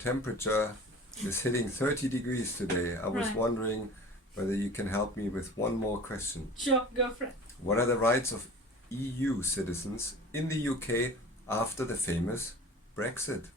temperature is hitting 30 degrees today. I was wondering whether you can help me with one more question. Sure, go for it. What are the rights of EU citizens in the UK after the famous Brexit?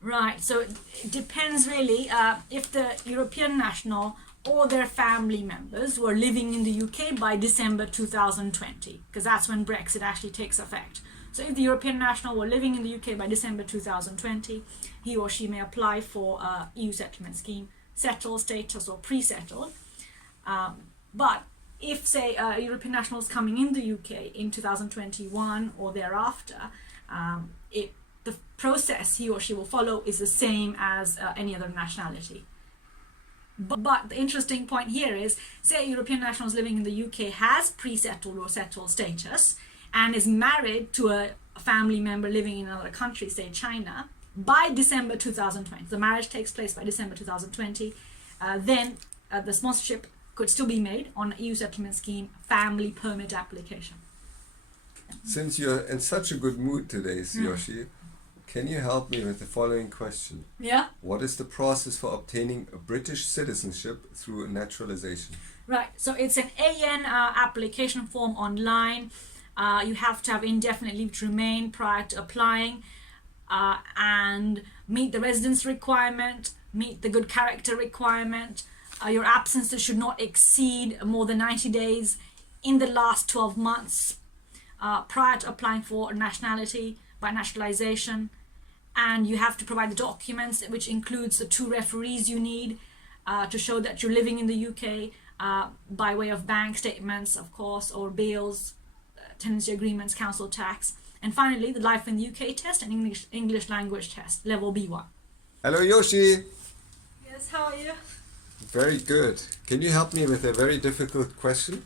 Right, so it depends really if the European national or their family members were living in the UK by December 2020, because that's when Brexit actually takes effect. So if the European national were living in the UK by December 2020, he or she may apply for a EU settlement scheme, settled status or pre-settled. But if, say, a European national is coming in the UK in 2021 or thereafter, the process he or she will follow is the same as any other nationality. But the interesting point here is, say a European national is living in the UK, has pre-settled or settled status, and is married to a family member living in another country, say China, by December 2020. The marriage takes place by December 2020, then the sponsorship could still be made on EU settlement scheme family permit application. Since you're in such a good mood today, Tsuyoshi, can you help me with the following question? Yeah. What is the process for obtaining a British citizenship through naturalization? Right, so it's an AN application form online. You have to have indefinite leave to remain prior to applying and meet the residence requirement, meet the good character requirement. Your absences should not exceed more than 90 days in the last 12 months prior to applying for nationality by naturalization. And you have to provide the documents, which includes the 2 referees you need to show that you're living in the UK by way of bank statements, of course, or bills, tenancy agreements, council tax. And finally, the Life in the UK test and English language test, level B1. Hello, Yoshi. Yes, how are you? Very good. Can you help me with a very difficult question?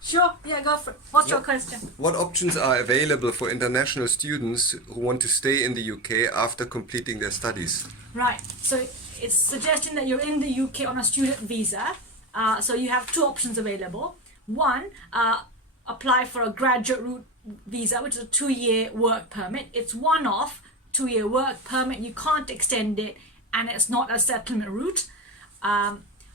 Sure, yeah, go for it. What's your question? What options are available for international students who want to stay in the UK after completing their studies? Right, so it's suggesting that you're in the UK on a student visa. So you have 2 options available. One, apply for a graduate route visa, which is a 2-year work permit. It's one-off 2-year work permit. You can't extend it, and it's not a settlement route.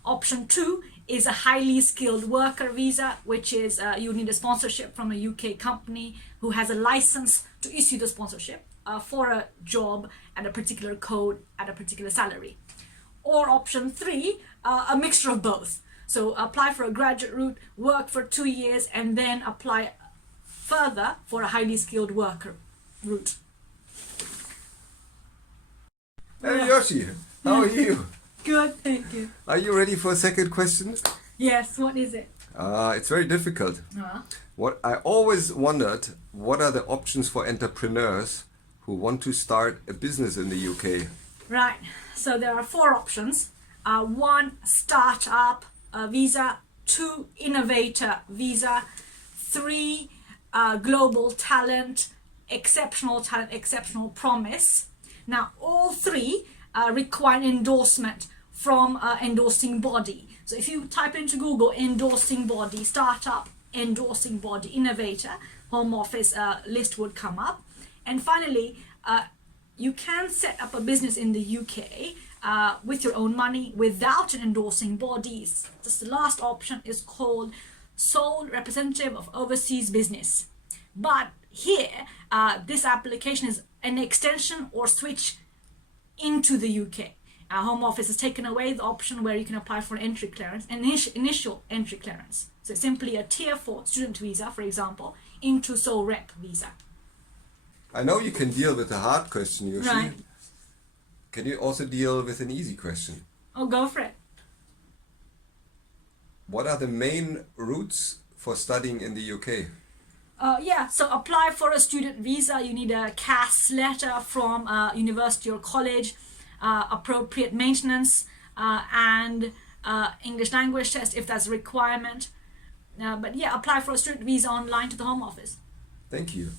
Option 2 is a highly skilled worker visa, which is you need a sponsorship from a UK company who has a license to issue the sponsorship for a job at a particular code at a particular salary. Or option 3, a mixture of both. So apply for a graduate route, work for 2 years, and then apply further for a highly skilled worker route. Hey Yoshi, how are you? Good, thank you. Are you ready for a second question? Yes, what is it? It's very difficult. What I always wondered, what are the options for entrepreneurs who want to start a business in the UK? Right, so there are 4 options. 1, startup visa. 2, innovator visa. 3, global talent, exceptional promise. Now, all 3 require endorsement from endorsing body. So if you type into Google endorsing body, startup, endorsing body, innovator, Home Office list would come up. And finally, you can set up a business in the UK with your own money without an endorsing body. This last option is called sole representative of overseas business. But here, this application is an extension or switch into the UK. Our Home Office has taken away the option where you can apply for entry clearance, initial entry clearance. So it's simply a Tier 4 student visa, for example, into sole rep visa. I know you can deal with a hard question, Yoshi. Right. Can you also deal with an easy question? Oh, go for it. What are the main routes for studying in the UK? Yeah, so apply for a student visa. You need a CAS letter from university or college, appropriate maintenance, and English language test if that's a requirement. But yeah, apply for a student visa online to the Home Office. Thank you.